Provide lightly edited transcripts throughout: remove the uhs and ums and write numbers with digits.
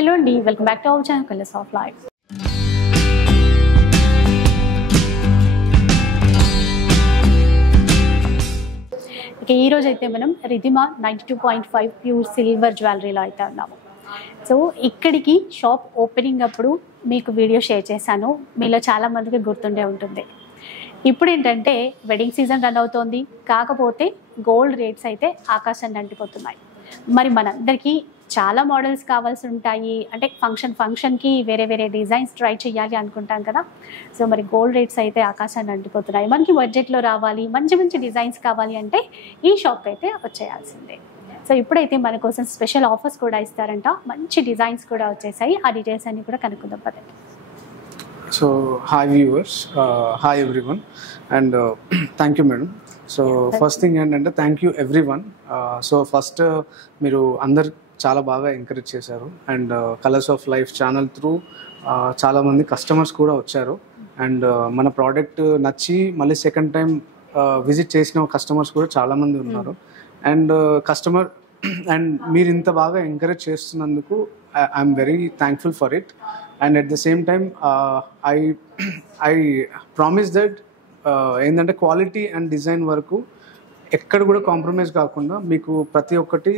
Hello అండి, welcome back to our channel colours of life. ఇక ఈరోజు అయితే మనం రిధిమా 92.5 ప్యూర్ సిల్వర్ జ్యువెలరీలో అయితే ఉన్నాము. సో ఇక్కడికి షాప్ ఓపెనింగ్ అప్పుడు మీకు వీడియో షేర్ చేశాను, మీలో చాలామందికి గుర్తుండే ఉంటుంది. ఇప్పుడు ఏంటంటే వెడ్డింగ్ సీజన్ రన్ అవుతోంది, కాకపోతే గోల్డ్ రేట్స్ అయితే ఆకాశాన్ని అంటిపోతున్నాయి. మరి మనందరికీ చాలా మోడల్స్ కావాల్సి ఉంటాయి, అంటే ఫంక్షన్కి వేరే వేరే డిజైన్స్ ట్రై చేయాలి అనుకుంటాం కదా. సో మరి గోల్డ్ రేట్స్ అయితే ఆకాశాన్ని అంటిపోతున్నాయి. మనకి బడ్జెట్లో రావాలి, మంచి మంచి డిజైన్స్ కావాలి అంటే ఈ షాప్కి అయితే వచ్చేయాల్సిందే. సో ఇప్పుడైతే మన కోసం స్పెషల్ ఆఫర్స్ కూడా ఇస్తారంట, మంచి డిజైన్స్ కూడా వచ్చేసాయి. ఆ డీటెయిల్స్ అన్ని కూడా కనుక్కుందాం పదండి. So hi viewers, hi everyone, and thank you madam. So first thing ఏంటంటే thank you everyone. So first మీరు అందరు చాలా బాగా ఎంకరేజ్ చేశారు, and colours of life channel through చాలామంది కస్టమర్స్ కూడా వచ్చారు, అండ్ మన ప్రోడక్ట్ నచ్చి మళ్ళీ సెకండ్ టైం విజిట్ చేసిన కస్టమర్స్ కూడా చాలామంది ఉన్నారు. అండ్ కస్టమర్ అండ్ మీరు ఇంత బాగా ఎంకరేజ్ చేస్తున్నందుకు I'm very thankful for it. And at the same time I promise that ఏంటంటే క్వాలిటీ అండ్ డిజైన్ వరకు ఎక్కడ కూడా కాంప్రమైజ్ కాకుండా మీకు ప్రతి ఒక్కటి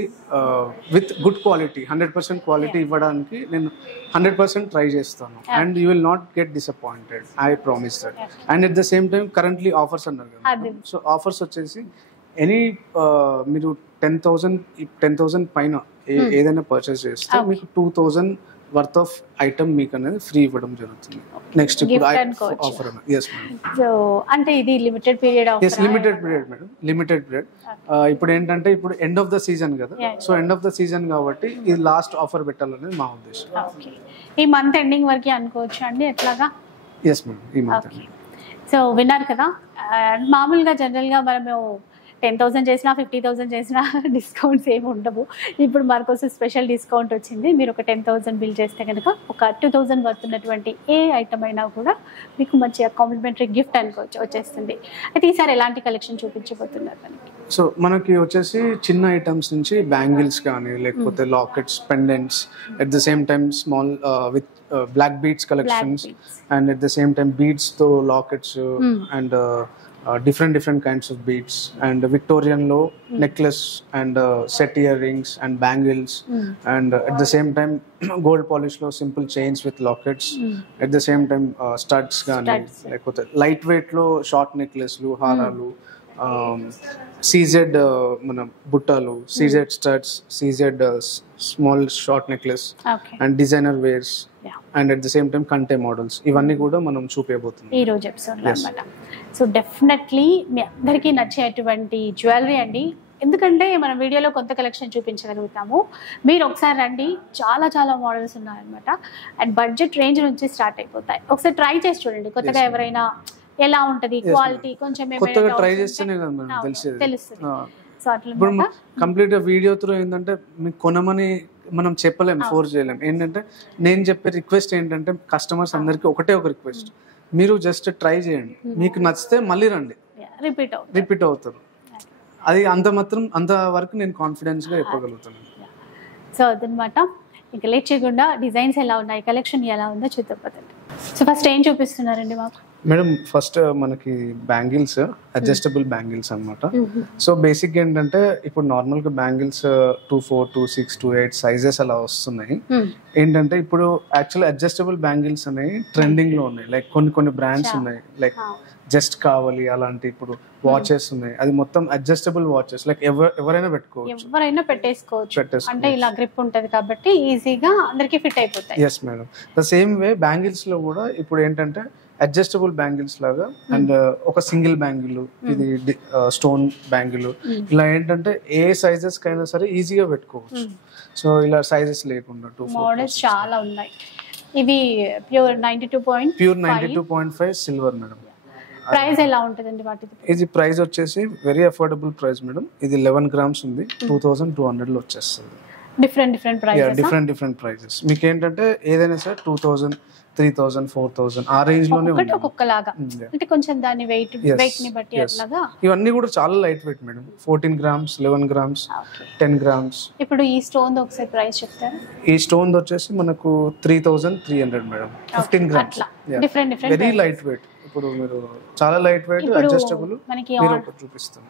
విత్ గుడ్ క్వాలిటీ 100% క్వాలిటీ ఇవ్వడానికి నేను 100% ట్రై చేస్తాను. And you will not get disappointed, I promise that. And at the same time currently offers అన్నారు కదా, సో ఆఫర్స్ వచ్చేసి ఎనీ మీరు 10,000 పైన ఏదైనా పర్చేస్ చేస్తే మీకు 2,000 వర్త్ ఆఫ్ ఐటమ్ మీకు అనేది ఫ్రీ ఇవ్వడం జరుగుతుంది. నెక్స్ట్ ఇప్పుడు ఆఫర్ సో అంటే ఇది limited period offer. Limited period madam, limited period. ఇప్పుడు ఏంటంటే ఇప్పుడు ఎండ్ ఆఫ్ ద సీజన్ కదా, so end of the season కాబట్టి ఇది లాస్ట్ ఆఫర్ పెట్టాలనేది మా ఉద్దేశం. ఈ మంత్ ఎండింగ్ వరకు అనుకోవచ్చు అండి ఎట్లాగా? ఎస్ మేడం, ఈ మంత్. సో విన్నారు కదా, మామూలుగా జనరల్గా మనము 10,000 చేసినా 50,000 చేసినా డిస్కౌంట్స్ ఏమి ఉండవు. ఇప్పుడు మనకోసం స్పెషల్ డిస్కౌంట్ వచ్చింది. మీరు ఒక 10,000 బిల్ చేస్తే కనుక ఒక 2,000 వర్త్ ఉన్నటువంటి ఏ ఐటమ్ అయినా కూడా మీకు మంచిగా కాంప్లిమెంటరీ గిఫ్ట్ అనుకోవచ్చు వచ్చేస్తుంది. అయితే ఈసారి ఎలాంటి కలెక్షన్ చూపించబోతున్నారు మనకి? సో మనకి వచ్చేసి చిన్న ఐటమ్స్ నుంచి బ్యాంగిల్స్ కానీ, లేకపోతే lockets, pendants, at the same time small with black beads collections, and at the same time beads తో lockets, and different kinds of beads, and Victorian low necklace, and set earrings and bangles, and at the same time gold polish low simple chains with lockets, at the same time studs gaani, like lightweight low short necklace lu, haralu, CZ mana buttalu, CZ studs, CZ small short necklace, and designer wears, and at the same time కంటే models, ఇవన్నీ కూడా మనం చూపించబోతున్నాం ఈ రోజు ఎపిసోడ్లో అన్నమాట. So definitely మీ అందరికీ నచ్చేటువంటి jewellery అండి, ఎందుకంటే మనం వీడియోలో కొత్త కలెక్షన్ చూపించగలుగుతాము. మీరు ఒకసారి రండి, చాలా చాలా మోడల్స్ ఉన్నాయన్నమాట, అండ్ బడ్జెట్ రేంజ్ నుంచి స్టార్ట్ అయిపోతాయి. ఒకసారి ట్రై చేసి చూడండి, కొత్తగా ఎవరైనా ఎలా ఉంటుంది క్వాలిటీ కొంచెం కొత్తగా ట్రై చేస్తేనే కదా మనం తెలుస్తుంది. సో అట్లా ఇప్పుడు కంప్లీట్ వీడియో త్రూ ఏంటంటే మీకు కొనమని మనం చెప్పలేం, ఫోర్స్ చేయలేం. ఏంటంటే నేను చెప్పే రిక్వెస్ట్ ఏంటంటే కస్టమర్స్ అందరికి ఒకటే ఒక రిక్వెస్ట్, మీరు జస్ట్ ట్రై చేయండి, మీకు నచ్చితే మళ్ళీ రండి, రిపీట్ అవుతారు. అది అంత వరకు నేను కాన్ఫిడెన్స్ గా చెప్పగలుగుతాను. సో అదనమాట. ఇంకా లేట్ చేయకుండా డిజైన్స్ ఎలా ఉన్నాయి, కలెక్షన్ ఎలా ఉందో చూద్దాం. సో ఫస్ట్ ఏం చూపిస్తున్నారండి మాకు? మేడం ఫస్ట్ మనకి బ్యాంగిల్స్, అడ్జస్టబుల్ బ్యాంగిల్స్ అన్నమాట. సో బేసిక్ ఏంటంటే ఇప్పుడు నార్మల్ గా బ్యాంగిల్స్ 2-4, 2-6, 2-8 సైజెస్ అలా వస్తున్నాయి. ఏంటంటే ఇప్పుడు యాక్చువల్ అడ్జస్టబుల్ బ్యాంగిల్స్ అనేవి ట్రెండింగ్ లో ఉన్నాయి. లైక్ కొన్ని బ్రాండ్స్ ఉన్నాయి, లైక్ జస్ట్ కావాలి అలాంటి. ఇప్పుడు వాచెస్ ఉన్నాయి, అది మొత్తం అడ్జస్టబుల్ వాచెస్, లైక్ ఎవరైనా పెట్టుకోవచ్చు, ఎవరైనా పెట్టేసుకోవచ్చు. అంటే ఇలా గ్రిప్ ఉంటది కాబట్టి ఈజీగా అందరికి ఫిట్ అయిపోతాయి. Yes madam. The same way bangles లో కూడా ఇప్పుడు ఏంటంటే అడ్జస్టబుల్ బ్యాంగిల్స్ లాగా, అండ్ ఒక సింగిల్ బ్యాంగిల్, ఇది స్టోన్ బ్యాంగిల్, ఇలా ఏంటంటే ఏ సైజెస్ కైనా సరే ఈజీగా పెట్టుకోవచ్చు. సో ఇలా సైజెస్ లేకుండా మోడల్స్ చాలా ఉన్నాయి. ఇవి ప్యూర్ 92.5 సిల్వర్ మేడం. ప్రైస్ ఎలా ఉంటుందండి వాటికి? ఇది ప్రైస్ వచ్చేసి వెరీ అఫోర్డబుల్ ప్రైస్ మేడం. ఇది 11 grams ఉంది, 2,200 లో వచ్చేస్తుంది. Different prices. Different prices. మీకు ఏంటంటే ఏదైనా సరే 2,000 3000 4000 ఆ రేంజ్ లోనే ఒకటి ఉన్నాయి. ఒక్కొక్కలాగా అంటే కొంచెం దాని వెయిట్ ని బట్టి yes. అట్లాగా. ఇవన్నీ కూడా చాలా light weight madam. 14 grams 11 grams 10 grams. ఇప్పుడు ఈ స్టోన్ ఒకసారి ప్రైస్ చెప్తారా? ఈ స్టోన్ వచ్చేసి మనకు 3300 madam. 15 grams. Different very light wait. ఇప్పుడు మీరు చాలా లైట్ వెయిట్ అడ్జస్టబుల్ మీరు ఒకటి చూపిస్తాను.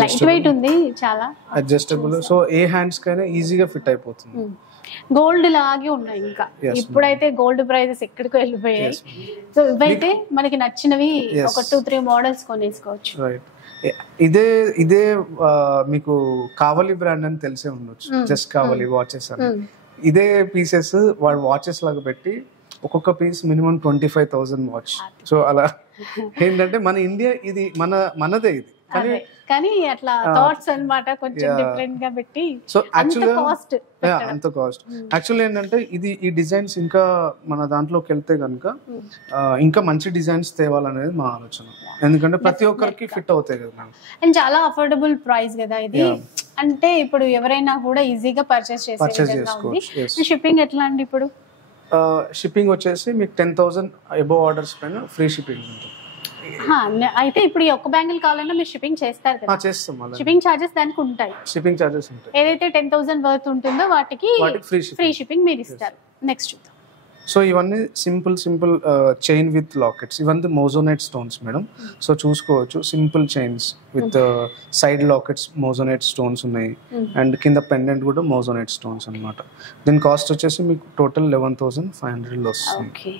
లైట్ వెయిట్ ఉంది చాలా అడ్జస్టబుల్. సో ఏ హ్యాండ్స్ కైనా ఈజీగా ఫిట్ అయిపోతుంది. గోల్డ్ లాగే ఉన్నాయి ఇంకా. ఇప్పుడైతే గోల్డ్ ప్రైజెస్ ఎక్కడికో వెళ్ళిపోయాయి. సో ఇవైతే మనకి నచ్చినవి ఒక 2-3 మోడల్స్ కొనేసుకోవచ్చు. ఇదే మీకు కావాలి బ్రాండ్ అని తెలిసే ఉండొచ్చు. జస్ట్ కావాలి వాచెస్ అని. ఇదే పీసెస్ వాడు వాచెస్ లాగా పెట్టి ఒక్కొక్క పీస్ మినిమం 25,000 వాచ్. సో అలా ఏంటంటే మన ఇండియా ఇది మనదే ఇది. కానీ అట్లా థాట్స్ అన్నమాట కొంచెం డిఫరెంట్ గా పెట్టి. సో యాక్చువల్గా అంత కాస్ట్. యాక్చువల్లీ ఏంటంటే ఈ డిజైన్స్ ఇంకా మన దాంట్లోకి వెళ్తే కనుక ఇంకా మంచి డిజైన్స్ తేవాలనేది మా ఆలోచన. ఎందుకంటే ప్రతి ఒక్కరికి ఫిట్ అవుతాయి కదా మేడం. అండ్ చాలా అఫోర్డబుల్ ప్రైస్ కదా ఇది. అంటే ఇప్పుడు ఎవరైనా కూడా ఈజీగా పర్చేస్ చేసుకోవచ్చు. షిప్పింగ్ ఎట్లా అండి ఇప్పుడు? షిప్పింగ్ వచ్చేసి మీకు 10,000 అబోవ్ ఆర్డర్స్ పైన ఫ్రీ షిప్పింగ్ ఉంటుంది. అయితే ఇప్పుడు ఈ ఒక్క బ్యాంగిల్ కావాలన్నా మీరు షిప్పింగ్ చేస్తారు కదా? చేస్తాం. షిప్పింగ్ చార్జెస్ దానికి ఉంటాయి. షిప్పింగ్ చార్జెస్ ఉంటాయి. ఏదైతే 10,000 వర్త్ ఉంటుందో వాటికి ఫ్రీ షిప్పింగ్ మీరు ఇస్తారు. నెక్స్ట్ చూద్దాం. సో ఇవన్నీ సింపుల్ చైన్ విత్ లాకెట్స్. ఇవన్నీ మోజోనైట్ స్టోన్స్ మేడం. సో చూసుకోవచ్చు simple chains with side lockets మోజోనైట్ stones ఉన్నాయి. అండ్ కింద పెండెంట్ కూడా మోజోనైట్ స్టోన్స్ అన్నమాట. దీని కాస్ట్ వచ్చేసి మీకు టోటల్ 11,500 వస్తుంది.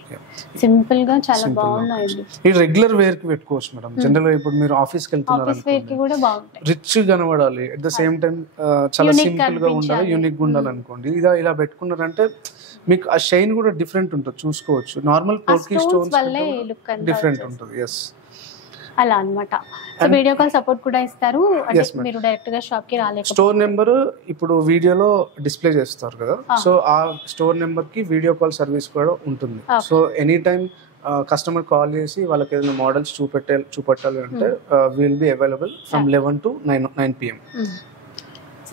సింపుల్ గా చాలా బాగున్నాయి. ఇది రెగ్యులర్ వేర్ కి పెట్టుకోవచ్చు మేడం. జనరల్ గా ఇప్పుడు మీరు ఆఫీస్కి వెళ్తున్నారు, రిచ్ కనబడాలి, అట్ ద సేమ్ టైం చాలా సింపుల్ గా ఉండాలి, యూనిక్ గా ఉండాలి అనుకోండి. ఇలా పెట్టుకున్నారంటే మీకు ఆ షైన్ కూడా డిఫరెంట్ ఉంటుంది. చూసుకోవచ్చు. నార్మల్ పోర్కీ స్టోన్స్ డిఫరెంట్ ఉంటుంది. ఎస్ అలా అన్నమాట. సో వీడియో కాల్ సపోర్ట్ కూడా ఇస్తారు. అంటే మీరు డైరెక్ట్ గా షాప్ కి రాలేకపోతే స్టోర్ నెంబర్ ఇప్పుడు వీడియోలో డిస్ప్లే చేస్తారు కదా. సో ఆ స్టోర్ నెంబర్ కి వీడియో కాల్ సర్వీస్ కూడా ఉంటుంది. So any time customer call చేసి వాళ్ళకి ఏదైనా మోడల్స్ చూపెట్టాలి అంటే will be available from 11 to 9 PM.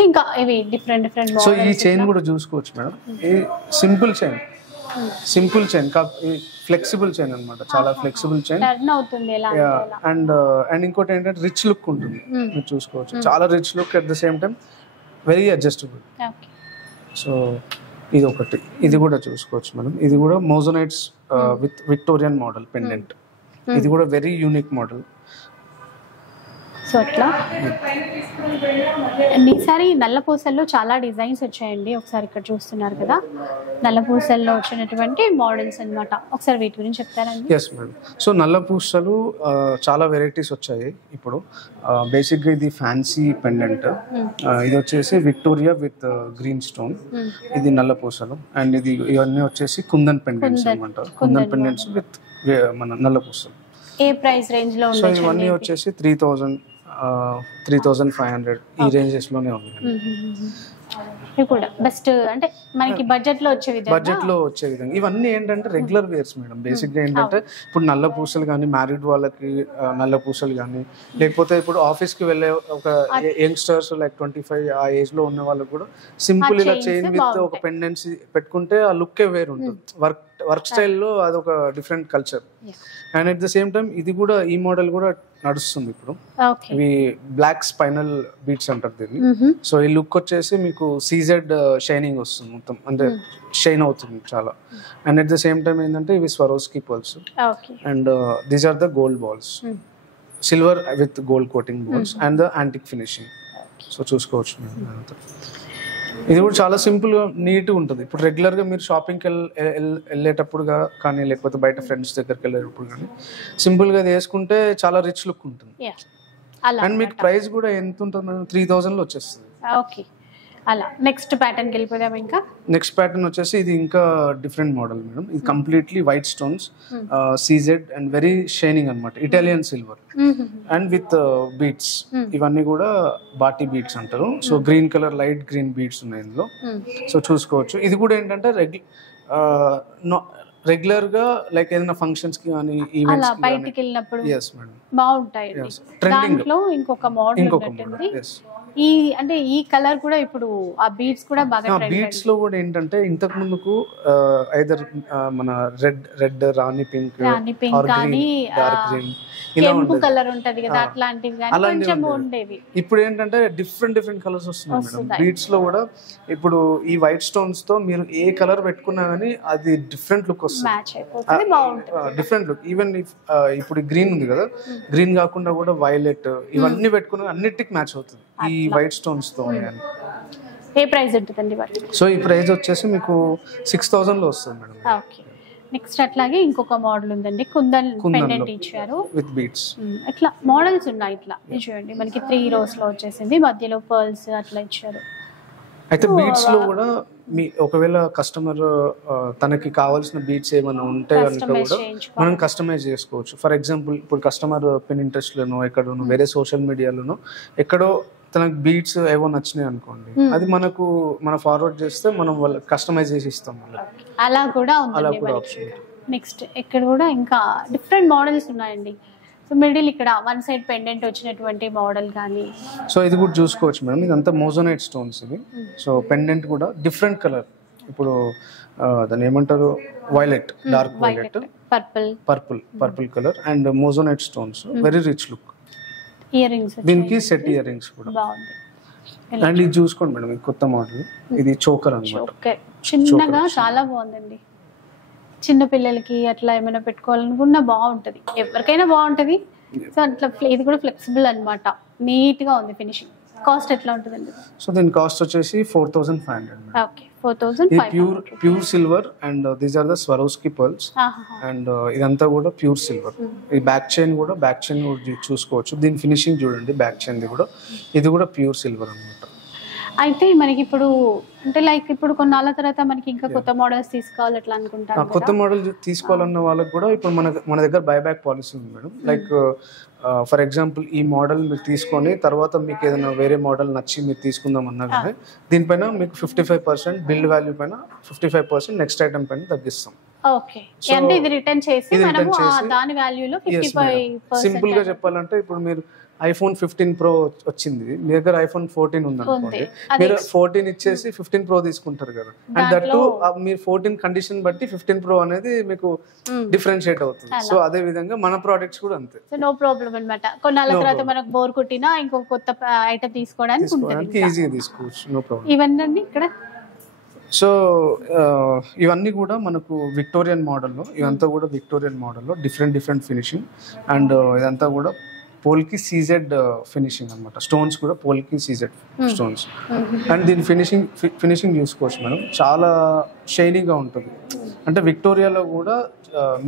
ఇంకా ఇవి డిఫరెంట్ సో ఈ చైన్ కూడా చూసుకోవచ్చు మేడం. ఈ సింపుల్ చైన్ ఫ్లెక్సిబుల్ చైన్ అన్నమాట. చాలా ఫ్లెక్సిబుల్ చైన్ అండ్ ఇంకోటి ఏంటంటే రిచ్ లుక్ ఉంటుంది. మీరు చూసుకోవచ్చు. చాలా rich look, at the same time very adjustable. So ఇది ఒకటి. ఇది కూడా చూసుకోవచ్చు మేడం. ఇది కూడా Mojo Nights with Victorian model pendant. ఇది కూడా వెరీ యూనిక్ మోడల్. సో అట్లా ఈసారి నల్లపూసల్లో చాలా డిజైన్స్ వచ్చాయండి. ఒకసారి ఇక్కడ చూస్తున్నారు కదా, నల్లపూసల్లో వచ్చినటువంటి మోడల్స్ అన్నమాట. ఒకసారి వీటి గురించి చెప్తారండి? Yes madam. సో నల్లపూసలు చాలా వెరైటీస్ వచ్చాయి ఇప్పుడు. బేసిక్గా ఇది ఫ్యాన్సీ పెండెంట్. ఇది వచ్చేసి విక్టోరియా విత్ గ్రీన్ స్టోన్. ఇది నల్లపూసలు. అండ్ ఇవన్నీ వచ్చేసి కుందన్ పెండెంట్స్ అనమాట. కుందన్ పెండెంట్స్ విత్ మన నల్లపూసలు. ఏ ప్రైస్ రేంజ్ లో? సో ఇవన్నీ వచ్చేసి 3,500 ఈ రేంజెస్ లోనే ఉంది. కూడా బెస్ట్ అంటే మనకి బడ్జెట్ లో వచ్చే విధంగా. ఇవన్నీ ఏంటంటే రెగ్యులర్ వేర్స్ మేడం. బేసిక్ గా ఏంటంటే ఇప్పుడు నల్ల పూసలు కానీ, మ్యారీడ్ వాళ్ళకి నల్ల పూసలు కానీ, లేకపోతే ఇప్పుడు ఆఫీస్ కి వెళ్ళే ఒక యంగ్స్టర్స్ లైక్ 25 ఆ ఏజ్ లో ఉన్న వాళ్ళకి కూడా సింపుల్ ఇలా చైన్ విత్ ఒక పెండెన్సీ పెట్టుకుంటే ఆ లుక్కే వేరు ఉంటుంది. వర్క్ స్టైల్లో అదొక different culture. And at the same time ఇది కూడా ఈ మోడల్ కూడా నడుస్తుంది ఇప్పుడు. ఇవి బ్లాక్ స్పైనల్ బీట్స్ అంటారు దీన్ని. సో ఈ లుక్ వచ్చేసి మీకు CZ షైనింగ్ వస్తుంది మొత్తం, అంటే షైన్ అవుతుంది చాలా. And at the same time ఏంటంటే ఇవి Swarovski pearls. And these are the gold balls, silver with gold coating balls and the antique finishing. So చూసుకోవచ్చు. ఇది కూడా చాలా సింపుల్ గా నీట్ గా ఉంటుంది. ఇప్పుడు రెగ్యులర్ గా మీరు షాపింగ్కి వెళ్ళేటప్పుడు కానీ, లేకపోతే బయట ఫ్రెండ్స్ దగ్గరికి వెళ్ళేటప్పుడు కానీ సింపుల్ గా వేసుకుంటే చాలా రిచ్ లుక్ ఉంటుంది. అండ్ మీకు ప్రైస్ కూడా ఎంత ఉంటుంది? 3,000 లో వచ్చేస్తుంది. అలా నెక్స్ట్ ప్యాటర్న్ కి వెళ్ళిపోదాం. ఇంకా నెక్స్ట్ ప్యాటర్న్ వచ్చేసి ఇది ఇంకా డిఫరెంట్ మోడల్ మేడం. ఇది completely white stones, CZ and very shining అన్నమాట. Italian silver and with beads. ఇవన్నీ కూడా బాటి బీట్స్ అంటారు. So green colour, light green beads ఉన్నాయి ఇందులో. సో చూసుకోవచ్చు. ఇది కూడా ఏంటంటే రెగ్యులర్ గా లైక్ ఏదైనా ఫంక్షన్స్ కి కానీ, ఈవెంట్స్ కి బయటికి వెళ్ళినప్పుడు yes మేడం బాగుంటాయి. దాంట్లో ఇంకొక మోడల్ ఉంటుంది. ఈ అంటే ఈ కలర్ కూడా ఇప్పుడు ఆ బీడ్స్ కూడా బాగా బీడ్స్ లో కూడా ఏంటంటే ఇంతకు ముందుకు ఐదర్ మన రెడ్ రాణి పింక్ కానీ డార్క్ గ్రీన్ కెంపు కలర్ ఉంటది కదా అట్లాంటివి కానీ కొంచెం ఉండేవి. ఇప్పుడు ఏంటంటే డిఫరెంట్ కలర్స్ వస్తున్నాయి మేడం బీడ్స్ లో కూడా. ఇప్పుడు ఈ వైట్ స్టోన్స్ తో మీరు ఏ కలర్ పెట్టుకున్నా గానీ అది డిఫరెంట్ లుక్ వస్తుంది, డిఫరెంట్ లుక్. ఈవెన్ ఇప్పుడు గ్రీన్ ఉంది కదా, గ్రీన్ కాకుండా కూడా వైలెట్ ఇవన్నీ పెట్టుకున్నా అన్నిటికి మ్యాచ్ అవుతుంది ఈ వైట్ స్టోన్స్ తో. ఏ ప్రైస్ ఉంటుందండి వాటి? సో ఈ ప్రైస్ వచ్చేసి మీకు 6,000 లో వస్తుంది మేడం. ఓకే. నెక్స్ట్ అట్లాగే ఇంకొక మోడల్ ఉందండి, కుందన్ పెండెంట్ ఇచ్చారు విత్ బీడ్స్. ఇట్లా మోడల్స్ ఉన్నాయి. ఇట్లా చూడండి మనకి 3 rows లో వచ్చేసింది, మధ్యలో పర్ల్స్ అట్లా ఇచ్చారు. అయితే బీడ్స్ లో కూడా మీ ఒకవేళ కస్టమర్ తనకి కావాల్సిన బీడ్స్ ఏమైనా ఉంటే కనుక కూడా మనం కస్టమైజ్ చేసుకోవచ్చు. ఫర్ ఎగ్జాంపుల్ ఇప్పుడు కస్టమర్ Pinterest లోనో ఎక్కడోనో వేరే సోషల్ మీడియాలోనో ఎక్కడో తనకు బీడ్స్ ఏవో నచ్చినాయి అనుకోండి, అది మనం ఫార్వర్డ్ చేస్తే మనం వాళ్ళకి కస్టమైజ్ చేసి ఇస్తాం. అలా కూడా ఉంది. నెక్స్ట్ ఇక్కడ కూడా ఇంకా డిఫరెంట్ మోడల్స్ ఉన్నాయండి. సో మిడిల్ ఇక్కడ వన్ సైడ్ పెండెంట్ వచ్చినటువంటి మోడల్ కానీ, సో ఇది కూడా చూసుకోవచ్చు మేడం. ఇదంతా మోజోనైట్ స్టోన్స్ ఇది. సో పెండెంట్ కూడా డిఫరెంట్ కలర్, ఇప్పుడు దాన్ని ఏమంటారు, violet, dark violet, purple colour and మోజోనైట్ stones, very rich look. Ear rings దీనికి సెట్ ఇయర్ రింగ్స్ కూడా బాగుంది. అండ్ ఇది చూసుకోండి మేడం, ఇది కొత్త మోడల్, ఇది చోకర్ అన్నమాట. చిన్నగా చాలా బాగుందండి. చిన్న పిల్లలకి అట్లా ఏమైనా పెట్టుకోవాలనుకున్నా బాగుంటది, ఎవరికైనా బాగుంటది. సో అట్లా ఇది కూడా ఫ్లెక్సిబుల్ అన్నమాట, నీట్ గా ఉంది ఫినిషింగ్. కాస్ట్ ఎట్లా ఉంటుందండి? సో దీని కాస్ట్ వచ్చేసి 4,500. Okay, 4,500. Pure silver and these are the Swarovski pearls. And ఇదంతా కూడా ప్యూర్ సిల్వర్. ఈ బ్యాక్ చైన్ కూడా చూసుకోవచ్చు. దీని ఫినిషింగ్ చూడండి, బ్యాక్ చైన్ కూడా ఇది కూడా ప్యూర్ సిల్వర్ అన్నమాట. అయితే మనకి ఇప్పుడు అంటే లైక్ ఇప్పుడు కొన్నాళ్ళ తర్వాత మనకి ఇంకా కొత్త మోడల్స్ తీసుకోవాలి అట్లా అనుకుంటారు. కొత్త మోడల్ తీసుకోవాలన్న వాళ్ళకి కూడా ఇప్పుడు మన దగ్గర బైబ్యాక్ పాలసీ ఉంది మేడం. లైక్ ఫర్ ఎగ్జాంపుల్ ఈ మోడల్ మీరు తీసుకొని తర్వాత మీకు ఏదైనా వేరే మోడల్ నచ్చి మీరు తీసుకుందాం అన్నా కానీ దీనిపైన మీకు 55% బిల్డ్ వాల్యూ పైన 55% నెక్స్ట్ ఐటమ్ పైన తగ్గిస్తాం. ఓకే, అంటే ఇది రిటర్న్ చేసి మనము దాని వాల్యూలో 55%. సింపుల్ గా చెప్పాలంటే ఇప్పుడు మీరు iPhone 15 Pro వచ్చింది, మీ దగ్గర iPhone 14 ఉంది అనుకోండి, మీరు 14 ఇచ్చేసి 15 Pro తీసుకుంటారు కదా. అండ్ దట్టు మీరు 14 కండిషన్ బట్టి 15 Pro అనేది మీకు డిఫరెన్షియేట్ అవుతుంది. సో అదే విధంగా మన ప్రోడక్ట్స్ కూడా అంతే. సో నో ప్రాబ్లం అన్నమాట. కొన్నాళ్ళ తర్వాత మనకు బోర్ కొట్టినా ఇంకో కొత్త ఐటమ్ తీసుకోవడానికి ఈజీగా తీసుకోవచ్చు, నో ప్రాబ్లం. ఇవన్నీ ఇక్కడ సో ఇవన్నీ కూడా మనకు విక్టోరియన్ మోడల్లో, ఇదంతా కూడా విక్టోరియన్ మోడల్లో డిఫరెంట్ ఫినిషింగ్. అండ్ ఇదంతా కూడా పోల్కి సీజెడ్ ఫినిషింగ్ అనమాట. స్టోన్స్ కూడా పోల్కి సీజెడ్ స్టోన్స్. అండ్ దీని ఫినిషింగ్ చూసుకోవచ్చు మేడం, చాలా షైనీగా ఉంటుంది. అంటే విక్టోరియాలో కూడా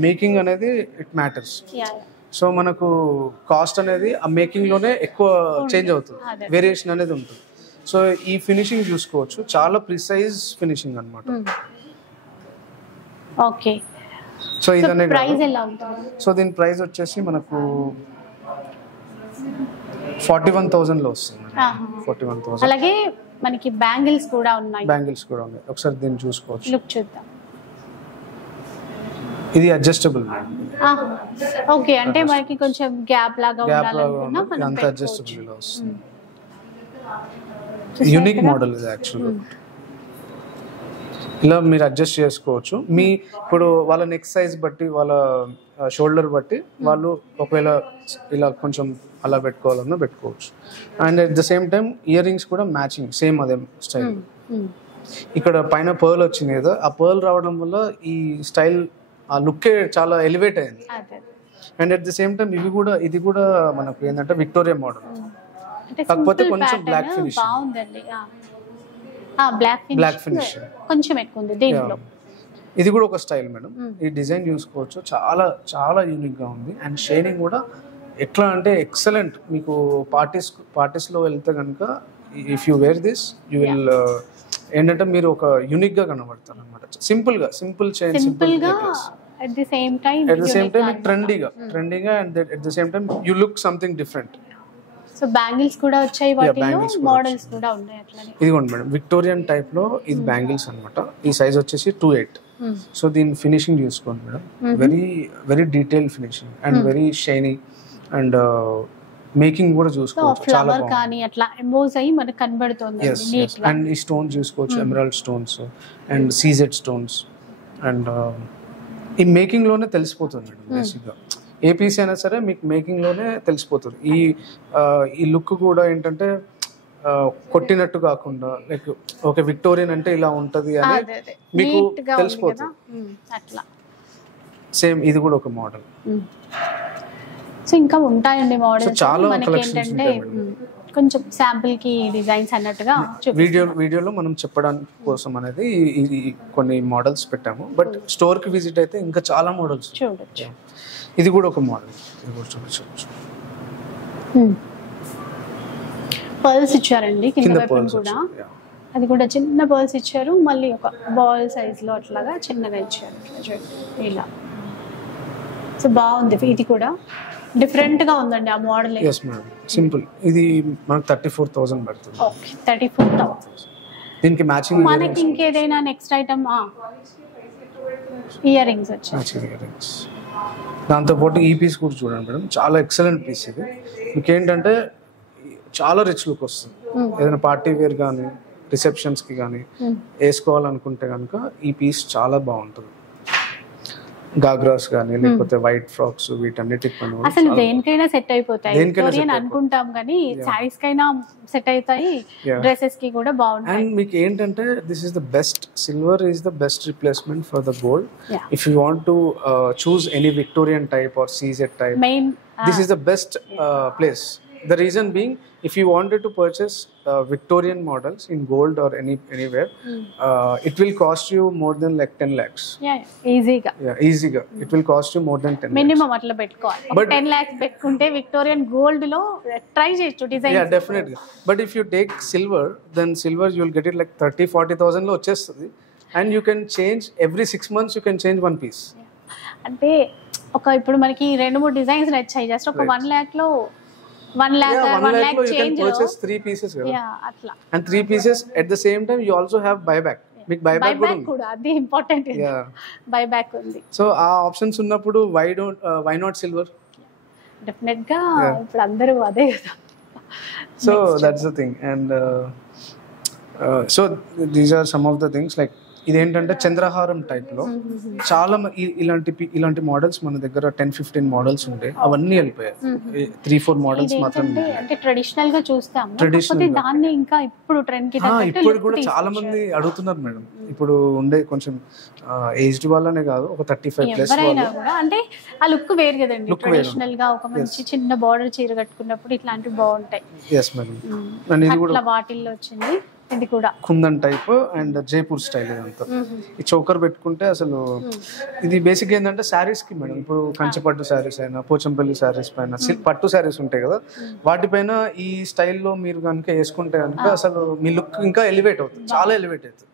మేకింగ్ అనేది ఇట్ మ్యాటర్స్. సో మనకు కాస్ట్ అనేది ఆ మేకింగ్ లోనే ఎక్కువ చేంజ్ అవుతుంది, వేరియేషన్ అనేది ఉంటుంది. సో ఈ ఫినిషింగ్ చూసుకోవచ్చు, చాలా ప్రిసైజ్ ఫినిషింగ్ అనమాట. ఓకే, సో ఇదనే. సో దీని ప్రైస్ వచ్చేసి మనకు 41,000 లో వస్తుంది. 41,000. అలాగే మనకి బ్యాంగిల్స్ కూడా ఉన్నాయి. ఒకసారి దీన్ని చూసుకోవచ్చు, లుక్ చూద్దాం. ఇది అడ్జస్టబుల్. ఓకే, అంటే మనకి కొంచెం గ్యాప్ లాగా ఉండాలనుకున్నా మనం అంత అడ్జస్టబుల్ లో వస్తుంది. యూనిక్ మోడల్ ఇది యాక్చువల్గా. ఇలా మీరు అడ్జస్ట్ చేసుకోవచ్చు. మీ ఇప్పుడు వాళ్ళ నెక్ సైజ్ బట్టి, వాళ్ళ షోల్డర్ బట్టి వాళ్ళు ఒకవేళ ఇలా కొంచెం అలా పెట్టుకోవాలన్నా పెట్టుకోవచ్చు. And at the same time ear rings కూడా మ్యాచింగ్ సేమ్ అదే స్టైల్. ఇక్కడ పైన పర్ల్ వచ్చింది కదా, ఆ పర్ల్ రావడం వల్ల ఈ స్టైల్ ఆ లుక్కే చాలా ఎలివేట్ అయింది. And at the same time ఇది కూడా మనకు ఏంటంటే విక్టోరియా మోడల్, కాకపోతే కొంచెం బ్లాక్ ఫినిష్. బ్లాక్ ఫినిష్ కొంచెం ఎక్కువ ఉంది దీంట్లో. ఇది కూడా ఒక స్టైల్ మేడం. ఈ డిజైన్ చూసుకోవచ్చు, చాలా చాలా యూనిక్ గా ఉంది. అండ్ షైనింగ్ కూడా ఎట్లా అంటే ఎక్సలెంట్. మీకు పార్టీస్ లో వెళ్తే కనుక if you wear this you will ఏంటంటే మీరు ఒక యూనిక్ గా కనబడతారు అనమాట. Simple chain, simple at the same time ట్రెండీగా and at the same time you look something different. So bangles కూడా వచ్చాయి, వాటిలో మోడల్స్ కూడా ఉన్నాయి అట్లనే. ఇదిగోండి మేడం, విక్టోరియన్ టైప్ లో ఇది బ్యాంగిల్స్ అన్నమాట. ఈ సైజ్ వచ్చేసి 2.8. సో దీని ఫినిషింగ్ చూసుకోండి madam, very detail finishing and very shiny. And making కూడా చూసుకోవచ్చు, చాలా ఫ్లవర్ కానీ అట్లా ఎంబోస్ అయ్యి మనకు కనబడుతుంది నీట్ గా. అండ్ ఈ స్టోన్స్ చూసుకోవచ్చు, emerald stones and CZ stones. And ఈ మేకింగ్ లోనే తెలిసిపోతుంది బేసిక్ గా. ఏ పీస్ అయినా సరే మీకు మేకింగ్ లోనే తెలిసిపోతుంది. ఈ లుక్ కూడా ఏంటంటే కొట్టినట్టు కాకుండా లైక్ ఓకే విక్టోరియన్ అంటే ఇలా ఉంటది అని మీకు తెలిసిపోతుంది. అట్లా సేమ్ ఇది కూడా ఒక మోడల్. సో ఇంకా ఉంటాయండి మోడల్స్, చాలా మనకి ఏంటంటే కొంచెం శాంపుల్ కి డిజైన్స్ అన్నట్టుగా వీడియోలో మనం చెప్పడానికి కోసం అనేది కొన్ని మోడల్స్ పెట్టాము. బట్ స్టోర్ కి విజిట్ అయితే ఇంకా చాలా మోడల్స్ చూడొచ్చు. ఇది కూడా ఒక మోడల్, ఇది కూడా చూపించవచ్చు. పర్ల్స్ ఇచ్చారండి కింద వైపున కూడా, అది కూడా చిన్న పర్ల్స్ ఇచ్చారు, మళ్ళీ ఒక బాల్ సైజ్ లో అట్లాగా చిన్నగా ఇచ్చారు ఇలా. సో బాగుంది, ఇది కూడా డిఫరెంట్ గా ఉందండి ఆ మోడల్. yes madam, simple. ఇది మనకు 34,000 పడుతుంది. ఓకే 34,000. దీనికి మ్యాచింగ్ మనకి ఇంకేదైనా నెక్స్ట్ ఐటమ్ ఇయర్ రింగ్స్ వచ్చాయి. మ్యాచింగ్ ఇయర్ రింగ్స్ దాంతో పాటు ఈ పీస్ కూడా చూడండి మేడం, చాలా ఎక్సలెంట్ పీస్. ఇది మీకు ఏంటంటే చాలా రిచ్ లుక్ వస్తుంది. ఏదైనా పార్టీ వేర్ కానీ రిసెప్షన్స్ కి కానీ వేసుకోవాలనుకుంటే కనుక ఈ పీస్ చాలా బాగుంటుంది. గాగ్రాస్ కానీ లేకపోతే వైట్ ఫ్రాక్స్ వీటన్నిటికి అసలు దేనికైనా సెట్ అయిపోతాయి అనుకుంటాం కానీ సారీస్ కైనా సెట్ అవుతాయి, డ్రెస్సెస్ కి కూడా బాగుంటాయి. అండ్ మీకు ఏంటంటే this is the best, silver is the best replacement for the gold. If you want to choose any Victorian type or CZ type, this is the best place. The reason being, if you wanted to purchase Victorian models in gold or anywhere, it will cost you more than like 10 lakhs. Easy-ga. It will cost you more than 10 minimum atla pettukovali. But 10 lakhs pettukunte Victorian gold lo try cheyochu design. Yeah, definitely. But if you take silver, then silver you will get it like 30,000-40,000 lo vachestadi, and you can change every 6 months. You can change one piece. Ante oka ippudu manaki rendu moodu designs nachayi, just oka 1 lakh lo 1 lakh you can purchase 3 pieces. Atla. And 3 pieces at the same time you also have buyback. Big buyback kuda adi important. Buyback undi. So aa options unnappudu why not silver? Definitely ga ippudu andaru ade kada. So that's the thing. And so these are some of the things. Like ఇదేంటంటే చంద్రహారం type లో చాలా ఇలాంటి models మన దగ్గర 10-15 models ఉంటాయి. అవన్నీ వెళ్ళిపోయాయి, 3-4 models మాత్రమే. అంటే ట్రెడిషనల్ గా చూస్తాం, దాన్ని ఇంకా ఇప్పుడు ట్రెండ్ కి తగ్గట్టు ఇప్పుడు కూడా చాలా మంది అడుగుతున్నారు మేడం. ఇప్పుడు ఉండే కొంచెం ఏజ్డ్ వాళ్ళనే కాదు, ఒక 35+ ఎవరైనా కూడా అంటే ఆ లుక్ వేరు కదండి. ట్రెడిషనల్ గా ఒక మంచి చిన్న బార్డర్ చీర కట్టుకున్నప్పుడు ఇట్లాంటివి బాగుంటాయి. yes madam. అండ్ ఇది కూడా వాటిల్లో వచ్చింది. ఇది కూడా kundan type and Jaipur style. ఇదంతా ఈ చౌకర్ పెట్టుకుంటే అసలు ఇది బేసిక్ ఏంటంటే శారీస్ కి మేడం, ఇప్పుడు కంచిపట్టు శారీస్ అయినా పోచంపల్లి శారీస్ పైన పట్టు శారీస్ ఉంటాయి కదా, వాటిపైన ఈ స్టైల్లో మీరు కనుక వేసుకుంటే కనుక అసలు మీ లుక్ ఇంకా ఎలివేట్ అవుతుంది, చాలా ఎలివేట్ అవుతుంది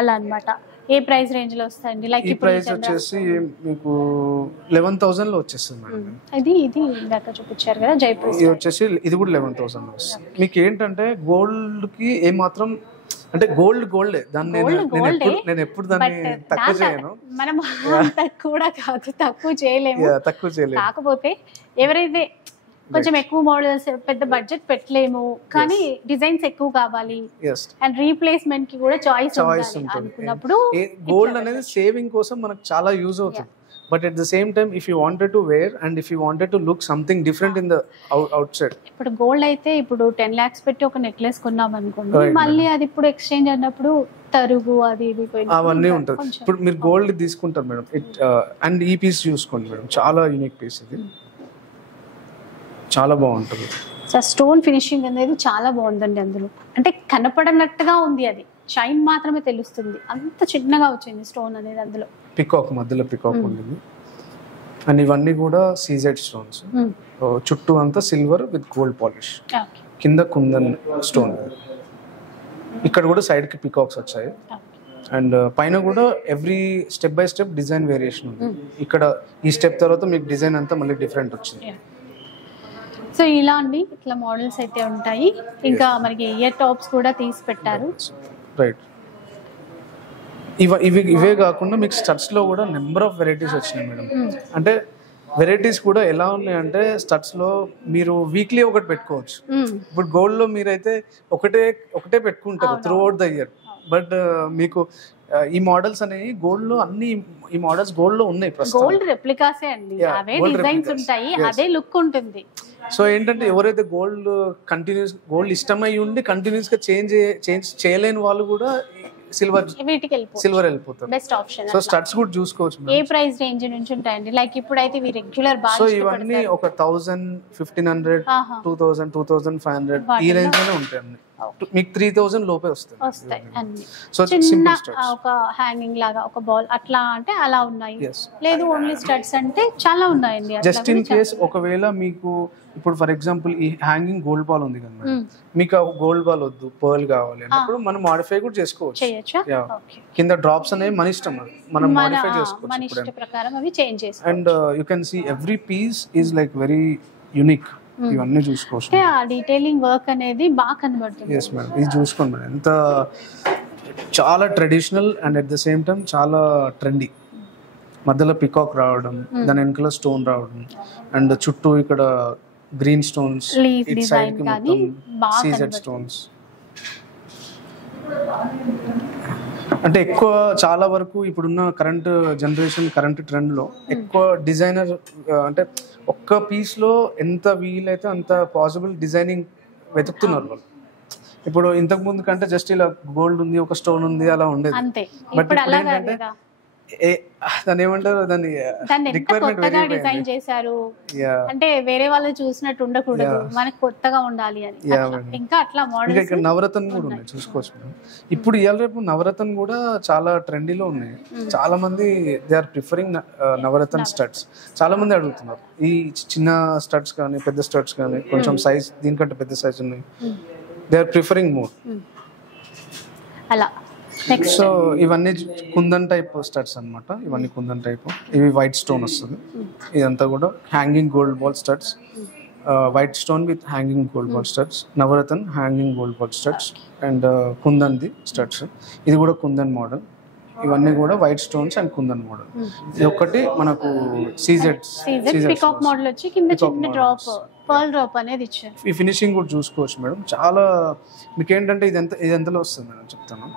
అలా అన్నమాట. ఏ ప్రైస్ రేంజ్ లో వస్తాయండి? లైక్ ఈ ప్రైస్ వచ్చేసి మీకు 11,000 లో వచ్చేస్తుంది మేడం. ఇది ఇందాక చూపించారు కదా జైపూర్, ఇది వచ్చేసి ఇది కూడా 11,000 లో వస్తుంది. మీకు ఏంటంటే గోల్డ్ కి ఏమాత్రం అంటే గోల్డే దాన్ని నేను ఎప్పుడు దాన్ని తక్కువ చేయను. మనం కూడా కాదు తక్కువ చేయలేము. కాకపోతే ఎవరైతే కొంచెం ఎక్కువ మోడల్స్ పెద్ద బడ్జెట్ పెట్టలేము కానీ డిజైన్స్ ఎక్కువ కావాలి అండ్ రీప్లేస్మెంట్ కి కూడా చాయిస్ అనుకున్నప్పుడు గోల్డ్ అనేది సేవింగ్ కోసం మనకు చాలా యూజ్ అవుతుంది. But at the same time if you wanted to wear and if you wanted to look something different in the outside. ఇప్పుడు గోల్డ్ అయితే ఇప్పుడు 10 lakhs పెట్టి ఒక నెక్లెస్ కొన్నాం అనుకోండి, మళ్ళీ అది ఇప్పుడు ఎక్స్చేంజ్ అన్నప్పుడు తరుగు అది ఇది అవన్నీ ఉంటుంది. ఇప్పుడు మీరు గోల్డ్ తీసుకుంటారు మేడం, అండ్ ఈ పీస్ చూసుకోండి మేడం, చాలా యూనిక్ పీస్ ఇది, చాలా బాగుంటుంది. సో స్టోన్ ఫినిషింగ్ అనేది చాలా బాగుందండి. అందులో అంటే కనపడనట్టుగా ఉంది, అది షైన్ మాత్రమే తెలుస్తుంది, అంత చిన్నగా వచ్చింది స్టోన్ అనేది. అందులో పికాక్ మధ్యలో పికాక్ ఉంది. అండ్ ఇవన్నీ కూడా సీజెడ్ స్టోన్స్, చుట్టూ అంతా సిల్వర్ విత్ గోల్డ్ పాలిష్, కింద కుందన్ స్టోన్, ఇక్కడ కూడా సైడ్ కి పికాక్స్ వచ్చాయి. అండ్ పైన కూడా every step by step design variation ఉంది. ఇక్కడ ఈ స్టెప్ తర్వాత మీకు డిజైన్ అంతా మళ్ళీ డిఫరెంట్ వచ్చింది. సో ఇలా అండి ఇట్లా మోడల్స్ అయితే ఉంటాయి. ఇంకా మనకి ఇయర్ టాప్స్ కూడా తీసి పెట్టారు. రైట్, ఇవే కాకుండా మీకు స్టడ్స్ లో కూడా నెంబర్ ఆఫ్ వెరైటీస్ వచ్చినాయి మేడం. అంటే వెరైటీస్ కూడా ఎలా ఉన్నాయంటే స్టడ్స్ లో మీరు వీక్లీ ఒకటి పెట్టుకోవచ్చు. ఇప్పుడు గోల్డ్ లో మీరైతే ఒకటే పెట్టుకుంటారు through out the year. But మీకు ఈ మోడల్స్ అనేవి గోల్డ్ లో అన్ని ఈ మోడల్స్ గోల్డ్ లో ఉన్నాయి. గోల్డ్ రెప్లికాసే అండి, అవే డిజైన్స్ ఉంటాయి, అదే లుక్ ఉంటుంది. సో ఏంటంటే ఎవరైతే గోల్డ్ ఇష్టమై ఉండి కంటిన్యూస్ గా చేంజ్ చేయలేని వాళ్ళు కూడా సిల్వర్ వెళ్ళిపోతారు. Best option. సో స్టడ్స్ కూడా చూసుకోవచ్చు. ఏ ప్రైస్ రేంజ్ నుంచి ఉంటాయండి? లైక్ ఇప్పుడైతే ఇవి రెగ్యులర్ బాగా, సో ఇవన్నీ ఒక 1000, 1500, 2000, 2500 ఈ రేంజ్ లోనే ఉంటాయండి. మీకు 3000 లోపే వస్తాయి అన్ని. సో చిన్న ఒక హ్యాంగింగ్ లాగా ఒక బాల్ అట్లా అంటే అలా ఉన్నాయి. లేదు ఓన్లీ స్టడ్స్ అంటే చాలా ఉన్నాయండి. జస్ట్ ఇన్ కేస్ ఒకవేళ మీకు ఇప్పుడు ఫర్ ఎగ్జాంపుల్ ఈ హ్యాంగింగ్ గోల్డ్ బాల్ ఉంది కదా, మీకు గోల్డ్ బాల్ వద్దు పర్ల్ కావాలి అన్నప్పుడు మనం మాడిఫై కూడా చేసుకోవచ్చు. కింద డ్రాప్స్ అనేవి మన ఇష్టం, మనం మాడిఫై చేసుకోవచ్చు. And you can see every piece is like very unique. ఇవన్నీ చూసుకోవచ్చు. డీటెయిలింగ్ వర్క్ అనేది బాగా కనబడుతుంది. yes మేడం, ఇది చూసుకోండి మేడం, ఎంత చాలా traditional and at the same time చాలా ట్రెండీ. మధ్యలో పికాక్ రావడం, దాని వెనకాల స్టోన్ రావడం, అండ్ చుట్టూ ఇక్కడ గ్రీన్ స్టోన్స్, ఇట్ సైడ్ కి మొత్తం సీజెడ్ స్టోన్స్. అంటే ఎక్కువ చాలా వరకు ఇప్పుడున్న కరెంట్ జనరేషన్ కరెంట్ ట్రెండ్ లో ఎక్కువ డిజైనర్ అంటే ఒక్క పీస్ లో ఎంత వీలైతే అంత పాసిబుల్ డిజైనింగ్ వెతుకుతున్నారు వాళ్ళు. ఇప్పుడు ఇంతకు ముందు కంటే జస్ట్ ఇలా గోల్డ్ ఉంది, ఒక స్టోన్ ఉంది అలా ఉండేది. బట్ ఇప్పుడు ఏంటంటే దాన్ని ఏమంటారు, దాన్ని కొత్తగా డిజైన్ చేశారు అంటే వేరే వాళ్ళు చూసినట్టు ఉండకూడదు, మనకి కొత్తగా ఉండాలి అని. ఇంకా అట్లా మోడల్స్ ఇక్కడ నవరత్న కూడా ఉన్నాయి, చూసుకోవచ్చు. ఇప్పుడు ఇవాళ రేపు నవరత్న కూడా చాలా ట్రెండీలో ఉన్నాయి. చాలా మంది they are preferring Navaratna studs. చాలా మంది అడుగుతున్నారు ఈ చిన్న స్టడ్స్ కానీ పెద్ద స్టడ్స్ కానీ, కొంచెం సైజ్ దీనికంటే పెద్ద సైజ్ ఉన్నాయి, దే ఆర్ ప్రిఫరింగ్ మోర్ అలా. సో ఇవన్నీ కుందన్ టైప్ స్టడ్స్ అన్నమాట. ఇవన్నీ కుందన్ టైప్, ఇవి వైట్ స్టోన్ వస్తుంది. ఇదంతా కూడా hanging gold ball studs, white stone with hanging gold ball studs, Navaratna hanging gold ball studs, and Kundan the studs. ఇది కూడా కుందన్ మోడల్. ఇవన్నీ కూడా white stones and Kundan model. ఇది ఒకటి మనకు సీజెడ్ పికాక్ మోడల్ వచ్చి కింద చిన్న డ్రాప్ పర్ల్ డ్రాప్ అనేది ఇచ్చారు. ఈ ఫినిషింగ్ కూడా చూసుకోవచ్చు మేడం. చాలా మీకు ఏంటంటే ఇది ఎంతలో వస్తుంది మేడం చెప్తాను.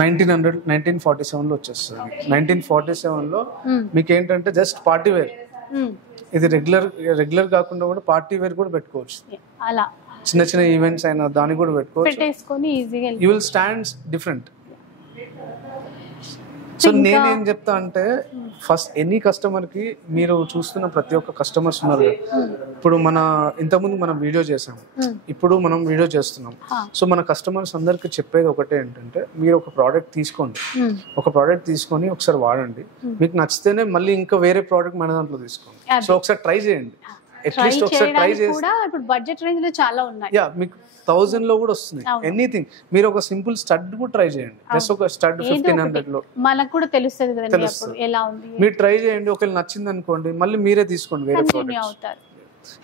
1947 లో వచ్చేస్తుంది. 1947 లో మీకు ఏంటంటే జస్ట్ పార్టీ వేర్, ఇది రెగ్యులర్ కాకుండా కూడా పార్టీ వేర్ కూడా పెట్టుకోవచ్చు. అలా చిన్న చిన్న ఈవెంట్స్ అయినా దానికి కూడా పెట్టుకోవచ్చు. You will stand different. So నేనేం చెప్తా అంటే ఫస్ట్ ఎనీ కస్టమర్ కి, మీరు చూస్తున్న ప్రతి ఒక్క కస్టమర్స్ ఉన్నారు. ఇప్పుడు ఇంతకుముందు మనం వీడియో చేసాము, ఇప్పుడు మనం వీడియో చేస్తున్నాం. సో మన కస్టమర్స్ అందరికి చెప్పేది ఒకటే ఏంటంటే, మీరు ఒక ప్రోడక్ట్ తీసుకోండి, ఒక ప్రోడక్ట్ తీసుకొని ఒకసారి వాడండి, మీకు నచ్చితేనే మళ్ళీ ఇంకా వేరే ప్రోడక్ట్ మన దాంట్లో తీసుకోండి. సో ఒకసారి ట్రై చేయండి, అట్లీస్ట్ ఒకసారి ట్రై చేసి. ఇప్పుడు బడ్జెట్ రేంజ్ లో చాలా ఉన్నాయి, మీకు 1000 లో కూడా వస్తుంది. ఎనీథింగ్, మీరు ఒక సింపుల్ స్టడ్ కూడా ట్రై చేయండి. జస్ట్ ఒక స్టడ్ 1500 లో మనకు కూడా తెలుస్తుంది కదండి అప్పుడు ఎలా ఉంది. మీరు ట్రై చేయండి, ఒకవేళ నచ్చింది అనుకోండి మళ్ళీ మీరే తీసుకోండి వేరే ప్రోడక్ట్స్.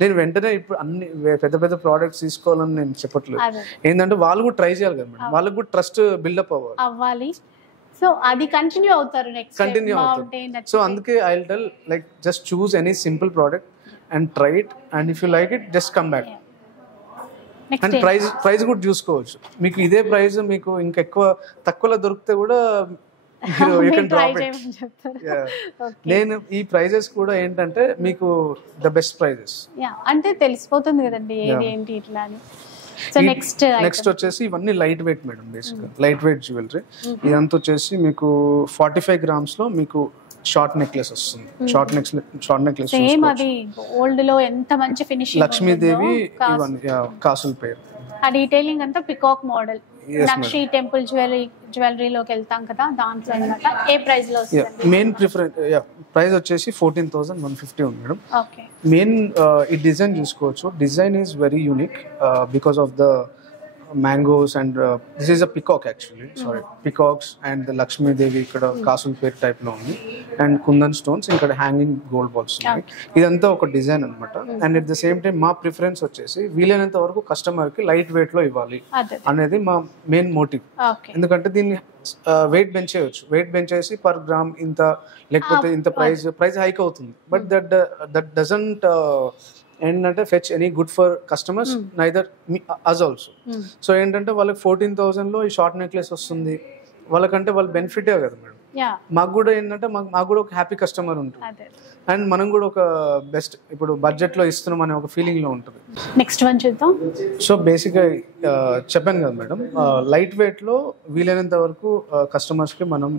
నేను వెంటనే ఇప్పుడు అన్ని పెద్ద పెద్ద ప్రోడక్ట్స్ తీసుకోవాలని నేను చెప్పట్లేదు. ఏంటంటే వాళ్ళు కూడా ట్రై చేయాలి కదా మేడం, వాళ్ళకి కూడా ట్రస్ట్ బిల్డప్ అవ్వాలి. సో అది కంటిన్యూ అవుతారు. సో అందుకే I will tell like just choose any simple product and try it, and if you like it just come back. And price కూడా చూసుకోవచ్చు. మీకు ఇదే ప్రైస్ మీకు ఇంకా తక్కువలో దొరికితే కూడా యూ కెన్ డ్రాప్ ఇట్. నేను ఈ ప్రైజెస్ కూడా ఏంటంటే మీకు ద బెస్ట్ ప్రైజెస్ అంటే తెలిసిపోతుంది కదండి ఏది ఏంటి ఇట్లా అని. సో నెక్స్ట్ వచ్చేసి ఇవన్నీ light weight madam, basic light weight jewellery. ఇదంతా వచ్చేసి మీకు 45 grams లో మీకు షార్ట్ నెక్లెస్ వస్తుంది. షార్ట్ నెక్లెస్ సేమ్ అది గోల్డ్ లో ఎంత మంచి ఫినిషింగ్, లక్ష్మీదేవి ఇవన్నీ కాసుల పేరు. ఆ డీటెయిలింగ్ అంతా పికాక్ మోడల్. లక్ష్మీ టెంపుల్ జ్యువెలరీలోకి వెళ్తాం కదా, దాంట్లో అన్నమాట. ఏ ప్రైస్ లో వస్తుంది? మెయిన్ ప్రైస్ వచ్చేసి 14,150 ఉంది మేడం. మెయిన్ ఈ డిజైన్ చూసుకోవచ్చు. Design is very unique because of the mangoes and this is a peacock actually sorry peacocks and Lakshmidevi ఇక్కడ కాసుల పేరు టైప్ లో ఉంది అండ్ కుందన్ స్టోన్స్ ఇక్కడ హ్యాంగింగ్ గోల్డ్ బాల్స్ ఉన్నాయి. ఇదంతా ఒక డిజైన్ అనమాట. And at the same time మా ప్రిఫరెన్స్ వచ్చేసి వీలైనంత వరకు కస్టమర్ కి లైట్ వెయిట్ లో ఇవ్వాలి అనేది మా మెయిన్ మోటివ్. ఎందుకంటే దీన్ని వెయిట్ పెంచేయచ్చు, వెయిట్ పెంచేసి పర్ గ్రామ్ ఇంత లేకపోతే ఇంత ప్రైస్ హైక్ అవుతుంది. బట్ దట్ డజంట్ ఏంటంటే fetch any good for customers neither us also. So ఏంటంటే వాళ్ళకి 14,000 లో ఈ షార్ట్ నెక్లెస్ వస్తుంది, వాళ్ళకంటే వాళ్ళ బెనిఫిటే కదా మేడం. మాకు కూడా ఏంటంటే మాకు కూడా ఒక హ్యాపీ కస్టమర్ ఉంటుంది అండ్ మనం కూడా ఒక బెస్ట్ ఇప్పుడు బడ్జెట్ లో ఇస్తున్నాం అనే ఒక ఫీలింగ్ లో ఉంటుంది. నెక్స్ట్ వన్ చూద్దాం. సో బేసిక్ గా చెప్పాను కదా మేడం, లైట్ వెయిట్ లో వీలైనంత వరకు కస్టమర్స్ కి మనం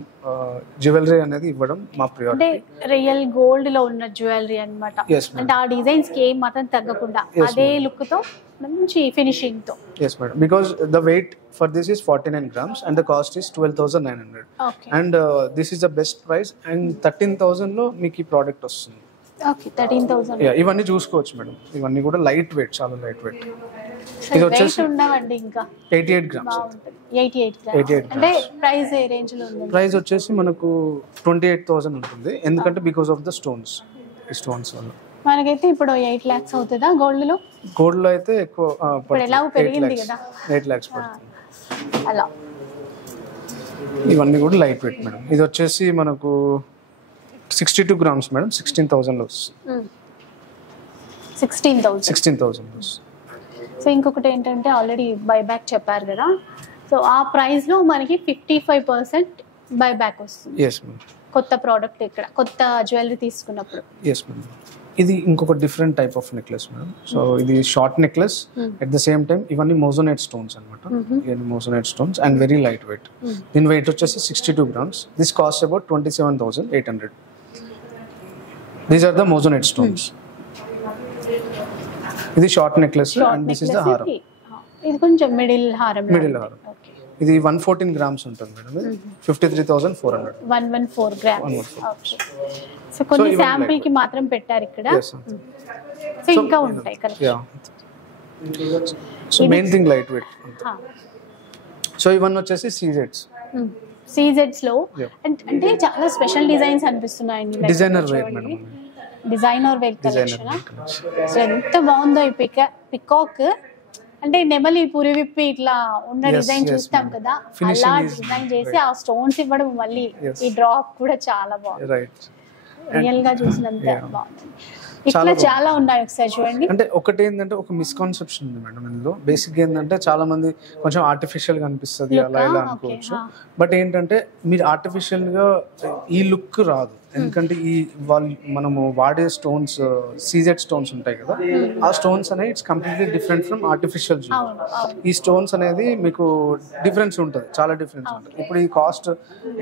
జ్యువెలరీ అనేది ఇవ్వడం మా ప్రియారిటీ. అంటే రియల్ గోల్డ్ లో ఉన్న జ్యువెలరీ అన్నమాట. అంటే ఆ డిజైన్స్ కి ఏం మాత్రం తగ్గకుండా అదే లుక్ తో మంచి ఫినిషింగ్ తో. Yes madam, because the weight for this is 49 grams and the cost is 12,900. Okay. And this is the best price and 13,000 లో మీకు ఈ ప్రోడక్ట్ వస్తుంది. Okay, 13,000. యా, ఇవన్నీ చూసుకోవచ్చు మేడం, ఇవన్నీ కూడా లైట్ వెయిట్, చాలా లైట్ వెయిట్. ఇది వచ్చేసి ఉండవండి ఇంకా 88 grams. 88 grams. అంటే ప్రైస్ ఏ రేంజ్ లో ఉంది? ప్రైస్ వచ్చేసి మనకు 28,000 ఉంటుంది, ఎందుకంటే బికాస్ ఆఫ్ ద స్టోన్స్. ఈ స్టోన్స్ వల్ల మనకైతే ఇప్పుడు 8 lakhs అవుతుందా గోల్డ్ లో? గోల్డ్ లో అయితే ఎక్కువ ఇప్పుడు ఎలా పెరిగింది కదా, 8 lakhs పడుతుంది అలా. ఇవన్నీ కూడా లైట్ వెయిట్ మేడం. ఇది వచ్చేసి మనకు 62 grams మేడం, 16,000 లో వస్తుంది. 16,000 లో వస్తుంది. సో ఇంకొకటి ఏంటంటే ఆల్రెడీ బైబ్యాక్ చెప్పారు కదా, సో ఆ ప్రైస్ లో మనకి 55% బైబ్యాక్ వస్తుంది. Yes madam. కొత్త ప్రోడక్ట్ ఇక్కడ కొత్త జ్యువెలరీ తీసుకున్నప్పుడు. Yes madam. ఇది ఇంకొక different type of necklace madam. So ఇది short necklace, at the same time ఇవన్నీ మోజోనైట్ స్టోన్స్ అనమాట. ఇవన్నీ moissanite stones and very light weight. దీని వెయిట్ వచ్చేసి 62 grams. This cost about 27,800. These are the moissanite stones. ఇది short necklace and this is the హారం. ఇది కొంచెం మిడిల్ హారం. ఇది 114 grams ఉంటుంది మేడం. 53,400. 114 grams. ఓకే. సో కొన్ని శాంపిల్ కి మాత్రం పెట్టారు ఇక్కడ. సో ఇంకా ఉంటాయి collection. So main thing light weight. So ఇవన్నీ వచ్చేసి సీజెడ్స్. సీజెడ్స్ లో అంటే చాలా special designs అనిపిస్తున్నాయండి. Designer wear madam. Designer wear collection. So ఎంత బాగుందో ఈ పికాక్. అంటే నెమలి పురి విప్పి ఇట్లా ఉన్న డిజైన్ చూస్తాం కదా, అలా డిజైన్ చేసి ఆ స్టోన్స్ ఇవ్వడం, మళ్ళీ ఈ డ్రాప్ కూడా చాలా బాగుంది. రియల్ గా చూసినంత బాగుంది. ఇట్లా చాలా ఉన్నాయి, ఒకసారి చూడండి. అంటే ఒకటి ఏంటంటే ఒక మిస్కాన్సెప్షన్ ఉంది మేడం ఇందులో. బేసిక్ ఏంటంటే చాలా మంది కొంచెం ఆర్టిఫిషియల్ గా అనిపిస్తుంది అలా ఇలా అనుకోవచ్చు. బట్ ఏంటంటే మీరు ఆర్టిఫిషియల్ గా ఈ లుక్ రాదు, ఎందుకంటే ఈ మనము వాడే స్టోన్స్ సీజెడ్ స్టోన్స్ ఉంటాయి కదా, ఆ స్టోన్స్ అనేది it's completely different from artificial jewellery. ఈ స్టోన్స్ అనేది మీకు డిఫరెన్స్ ఉంటుంది, చాలా డిఫరెన్స్ ఉంటుంది. ఇప్పుడు ఈ కాస్ట్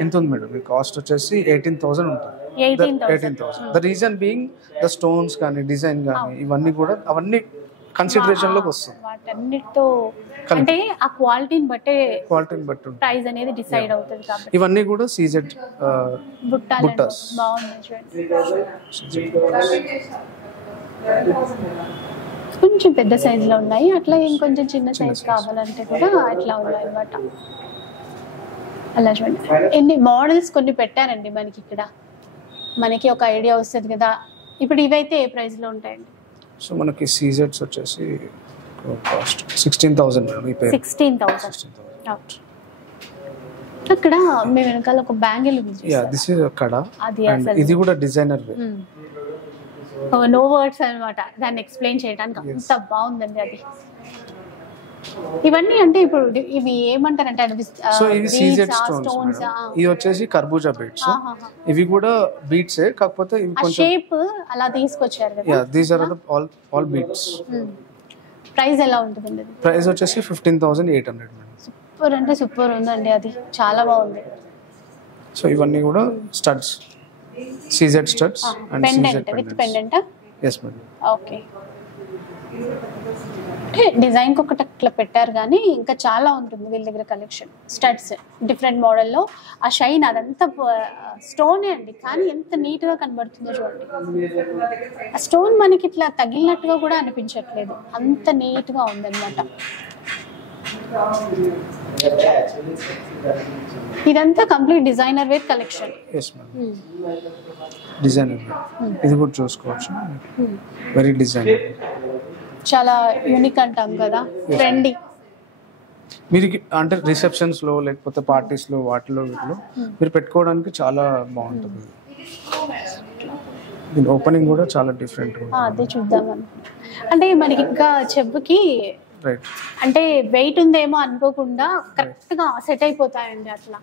ఎంత ఉంది మేడం? ఈ కాస్ట్ వచ్చేసి 18,000 ఉంటుంది. 18,000. The reason being the stones కానీ డిజైన్ కానీ ఇవన్నీ కూడా అవన్నీ కన్సిడరేషన్ లోకి వస్తుంది. వాటన్నిటితో అంటే ఆ క్వాలిటీని బట్టే ప్రైస్ అనేది డిసైడ్ అవుతుంది కాబట్టి. ఇవన్నీ కూడా సీజెడ్ బుట్టాస్. కొంచెం పెద్ద సైజ్ లో ఉన్నాయి, అట్లా ఇంకొంచెం చిన్న సైజ్ కావాలంటే కూడా అట్లా ఉన్నాయి అన్నమాట. అలా చూడండి, ఎన్ని మోడల్స్ కొన్ని పెట్టారండి మనకి ఇక్కడ, మనకి ఒక ఐడియా వస్తుంది కదా. ఇప్పుడు ఇవైతే ఏ ప్రైస్ లో ఉంటాయండి? సో మనకి సీజెడ్స్ వచ్చేసి కాస్ట్ 16,000 మేడం. 16,000. అక్కడ మీ వెనకాల ఒక బ్యాంగిల్ ఉంది. యా, దిస్ ఇస్ కడ. ఇది కూడా డిజైనర్ వే. నో వర్డ్స్ అన్నమాట దాన్ని ఎక్స్ప్లెయిన్ చేయడానికి, అంత బాగుందండి అది. ఇవన్నీ అంటే ఇప్పుడు ఇవి ఏమంటారంటే సో ఇవి సీజెడ్ స్టోన్స్. ఇది వచ్చేసి కర్బూజా బీట్స్. ఇవి కూడా బీట్స్ కాకపోతే ఇవి కొంచెం షేప్ అలా తీసుకొచ్చారు కదా. Yeah, these are all beads. Price ఎలా ఉంటుందండి? ప్రైస్ వచ్చేసి 15,800 మేడం. సూపర్ అంటే సూపర్ ఉందండి, అది చాలా బాగుంది. సో ఇవన్నీ కూడా studs, CZ studs and pendant with pendant. yes madam. Okay. Design కి ఒకటి అట్లా పెట్టారు కానీ ఇంకా చాలా ఉంటుంది వీళ్ళ దగ్గర కలెక్షన్. స్టడ్స్ డిఫరెంట్ మోడల్లో, ఆ షైన్ అదంతా స్టోనే అండి, కానీ ఎంత నీట్ గా కనబడుతుందో చూడండి. ఆ స్టోన్ మనకి ఇట్లా తగిలినట్టుగా కూడా అనిపించట్లేదు, అంత నీట్ గా ఉందన్నమాట. ఇదంతా complete designer wear collection. Yes madam, designer wear. ఇది కూడా చూసుకోవచ్చు, వెరీ డిజైనర్, చాలా యూనిక్ అంటాం కదా, ట్రెండీ. మీరు అంటే రిసెప్షన్స్లో లేకపోతే పార్టీస్లో వాటిలో వీటిలో మీరు పెట్టుకోవడానికి చాలా బాగుంటుంది. దీని ఓపెనింగ్ కూడా చాలా డిఫరెంట్. అదే చూద్దాం అంటే మనకి ఇంకా చెప్పుకి రైట్ అంటే వెయిట్ ఉందేమో అనుకోకుండా కరెక్ట్గా సెట్ అయిపోతాయండి అట్లా.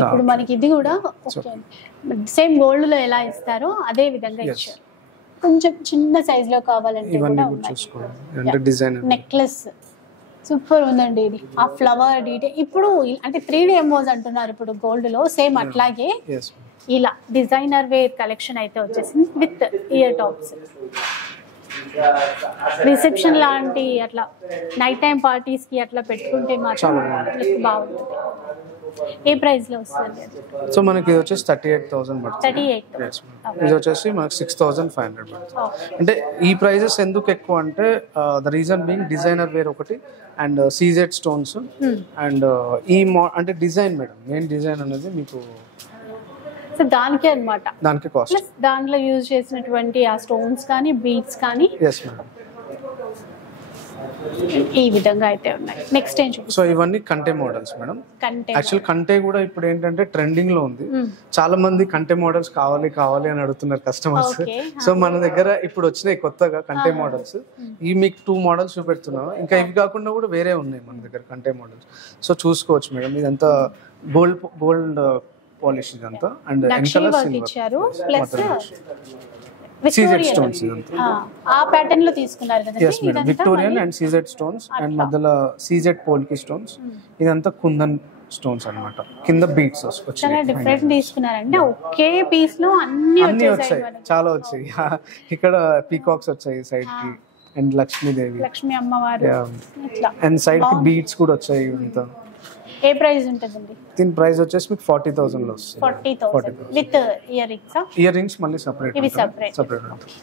ఇప్పుడు మనకి ఇది కూడా ఓకే, సేమ్ గోల్డ్ లో ఎలా ఇస్తారో అదే విధంగా ఇచ్చారు. కొంచెం చిన్న సైజ్ లో కావాలంటే కూడా నెక్లెస్ సూపర్ ఉందండి. ఇది ఆ ఫ్లవర్ డీటెయిల్ ఇప్పుడు అంటే 3D ఎంబోస్ అంటున్నారు ఇప్పుడు గోల్డ్ లో, సేమ్ అట్లాగే ఇలా డిజైనర్ వేర్ కలెక్షన్ అయితే వచ్చేసింది విత్ ఇయర్ టాప్స్. రిసెప్షన్ లాంటి అట్లా నైట్ టైం పార్టీస్ కి అట్లా పెట్టుకుంటే మాత్రం బాగుంటుంది. ఏ ప్రైస్ లో వస్తుంది? సో మనకి ఇది వచ్చేసి 38,000 పడుతుంది. 38. ఇది వచ్చేసి మనకి 6,500 పడుతుంది. అంటే ఈ ప్రైజెస్ ఎందుకు ఎక్కువ అంటే the reason being designer wear ఒకటి అండ్ సీజెడ్ స్టోన్స్ అండ్ ఈ అంటే డిజైన్ మేడం, మెయిన్ డిజైన్ అనేది మీకు సో దానికే అన్నమాట, దానికి కాస్ట్. దాంట్లో యూజ్ చేసినటువంటి ఆ స్టోన్స్ కానీ బీడ్స్ కానీ ఎస్ మేడం ఈ విధంగా అయితే ఉన్నాయి. నెక్స్ట్ ఏం చూడండి. సో ఇవన్నీ కంటే మోడల్స్ మేడం. యాక్చువల్ కంటే కూడా ఇప్పుడు ఏంటంటే ట్రెండింగ్ లో ఉంది. చాలా మంది కంటే మోడల్స్ కావాలి కావాలి అని అడుగుతున్నారు కస్టమర్స్. సో మన దగ్గర ఇప్పుడు వచ్చినాయి కొత్తగా కంటే మోడల్స్. ఈ మీకు 2 మోడల్స్ చూపెడుతున్నాం. ఇంకా ఇవి కాకుండా కూడా వేరే ఉన్నాయి మన దగ్గర కంటే మోడల్స్. సో చూసుకోవచ్చు మేడం. ఇదంతా గోల్డ్ పాలిష్ ఇదంతా అండ్ ఇచ్చారు ప్లస్ సీజెడ్ స్టోన్స్ ఇదంతా ఆ ప్యాటర్న్ లో తీసుకున్నారు కదా. yes madam, Victorian and CZ stones and మధ్యలో సీజెడ్ పోల్కి స్టోన్స్. ఇదంతా కుందన్ స్టోన్స్ అన్నమాట. కింద బీట్స్ వచ్చాయి. చాలా డిఫరెంట్ తీసుకున్నారంటే ఒకే పీస్ లో అన్ని వచ్చాయి, చాలా వచ్చాయి. ఇక్కడ పీకాక్స్ వచ్చాయి సైడ్ కి అండ్ లక్ష్మీ అమ్మవారు అండ్ సైడ్ కి బీట్స్ కూడా వచ్చాయి. అంతా ఏ ప్రైస్ ఉంటుందండి? దీని ప్రైస్ వచ్చేసి మీకు 40,000 లో వస్తుంది. 40,000 with ear rings. Ear rings మళ్ళీ సెపరేట్ ఉంటుంది.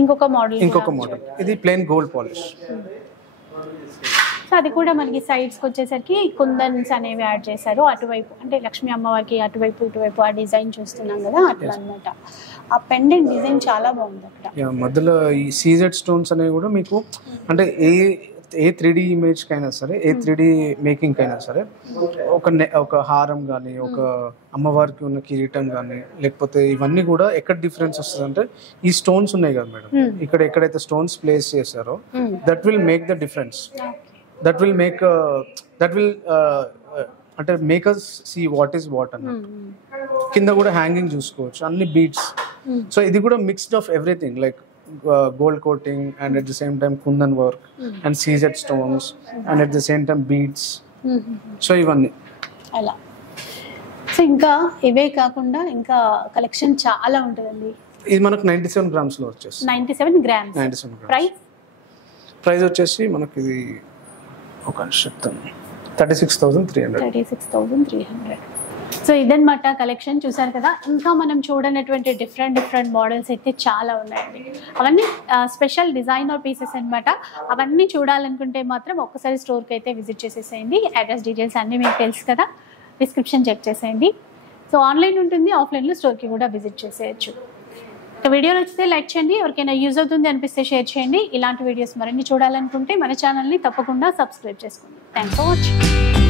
ఇంకొక మోడల్ ఇది ప్లెయిన్ గోల్డ్ పాలిష్. సో అది కూడా మనకి సైడ్స్ కి వచ్చేసరికి కుందన్స్ అనేవి యాడ్ చేశారు. అటువైపు అంటే లక్ష్మీ అమ్మవారికి అటువైపు ఇటువైపు ఆ డిజైన్ చూస్తున్నాం కదా అట్లా అన్నమాట. ఆ పెండెంట్ డిజైన్ చాలా బాగుంది అక్కడ. మధ్యలో ఈ సీజెడ్ స్టోన్స్ అనేవి కూడా మీకు అంటే ఏ 3D ఇమేజ్ కైనా సరే, ఏ 3D మేకింగ్ కైనా సరే ఒక హారం కానీ, ఒక అమ్మవారికి ఉన్న కిరీటం కానీ, లేకపోతే ఇవన్నీ కూడా ఎక్కడ డిఫరెన్స్ వస్తుంది అంటే ఈ స్టోన్స్ ఉన్నాయి కదా మేడం, ఇక్కడ ఎక్కడైతే స్టోన్స్ ప్లేస్ చేశారో that will make the difference. That will అంటే make us see what is what అన్నట్టు. కింద కూడా హ్యాంగింగ్ చూసుకోవచ్చు, అన్ని బీట్స్. సో ఇది కూడా mixed of everything like gold coating and at the same time kundan work and seized stones and at the same time beads. So ఇవన్నీ అలా. So ఇంకా ఇవే కాకుండా ఇంకా కలెక్షన్ చాలా ఉంటుందండి. ఇది మనకు 97 grams లో వచ్చేసి 97 grams. ప్రైస్ వచ్చేసి మనకి ఇది ఒక చెప్తాను 36,300. సో ఇదన్నమాట కలెక్షన్. చూసారు కదా, ఇంకా మనం చూడనటువంటి డిఫరెంట్ మోడల్స్ అయితే చాలా ఉన్నాయండి. అవన్నీ స్పెషల్ డిజైనర్ పీసెస్ అన్నమాట. అవన్నీ చూడాలనుకుంటే మాత్రం ఒక్కసారి స్టోర్కి అయితే విజిట్ చేసేసేయండి. అడ్రస్ డీటెయిల్స్ అన్నీ మీకు తెలుసు కదా, డిస్క్రిప్షన్ చెక్ చేసేయండి. సో ఆన్లైన్ ఉంటుంది, ఆఫ్లైన్లో స్టోర్కి కూడా విజిట్ చేసేయచ్చు. వీడియో నచ్చితే లైక్ చేయండి, ఎవరికైనా యూజ్ అవుతుంది అనిపిస్తే షేర్ చేయండి. ఇలాంటి వీడియోస్ మరిన్ని చూడాలనుకుంటే మన ఛానల్ని తప్పకుండా సబ్స్క్రైబ్ చేసుకోండి. Thanks for watching.